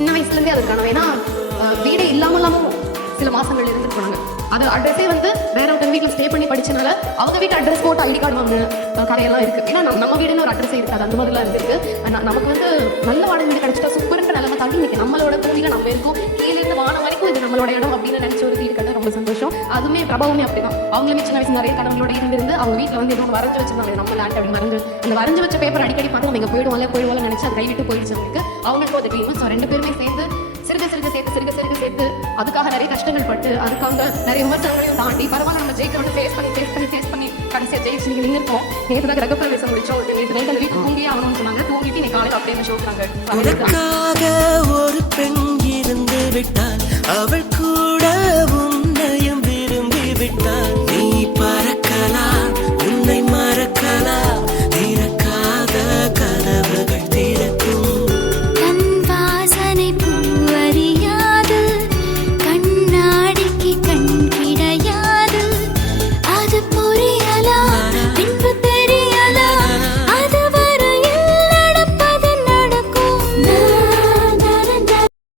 சின்ன வயசுலேருந்தே அது கனவு. ஏன்னா வீடே இல்லாமலாமும் சில மாதங்கள் இருந்துட்டு போனாங்க. அது அட்ரஸே வந்து வேற ஒருத்தர் வீட்டில் ஸ்டே பண்ணி படிச்சனால அவங்க வீட்டு அட்ரஸ் போட்டு ஐடி கார்டு வாங்கின கதையெல்லாம் இருக்குது. ஏன்னா நம்ம வீடுன்னு ஒரு அட்ரஸே இருக்காது, அந்த மாதிரிலாம் இருந்திருக்கு. நமக்கு வந்து நல்ல வாடகை வீடு கிடைச்சிட்டா சூப்பர்ன்ற நிலைமை தாண்டி இன்னைக்கு நம்மளோட பூமியில் நம்ம இருக்கோம், கீழேருந்து வானம் வரைக்கும் இது நம்மளோட இடம் அப்படின்னு நினச்ச ஒரு வீடு கிடையாது. ரொம்ப சந்தோஷம். அதுவுமே பிரபாவமே அப்படிதான். அவங்களுமே சின்ன வயசு நிறைய கனவுகளோட இருந்து அவங்க வீட்டில் வந்து எதுவும் வரைஞ்சு வச்சிருந்தாங்க, நம்ம லேண்ட் அப்படின்னு வரைஞ்சு வச்ச பேப்பர் அடிக்கடி பார்த்து நம்ம இங்கே போயிடுவோம்ல நினைச்சு அது கைவிட்டு போயிடுச்சு அவங்களுக்கு. அவங்களுக்கும் அது ட்ரீம். ஸோ 2 பேருமே சேர்ந்து சிறுக சேர்த்து அதுக்காக நிறைய கஷ்டங்கள் பட்டு அதுக்காக நிறைய விமர்சனங்களையும் தாண்டி பரவாயில்ல நம்ம ஜெயிக்கிறோம் ஃபேஸ் பண்ணி கடைசியாக ஜெயிச்சு நீங்கள் நின்றுப்போம். நேற்று தான் கிரகப்பிரவேசம் முடிச்சோம். நேற்று நைட் அந்த வீட்டு தூங்கியே ஆகணும்னு சொன்னாங்க. தூங்கிட்டு இன்னைக்கு காலையில் அப்படியே ஷோக்காங்க. ஒரு பெண் இருந்து விட்டால் அவள்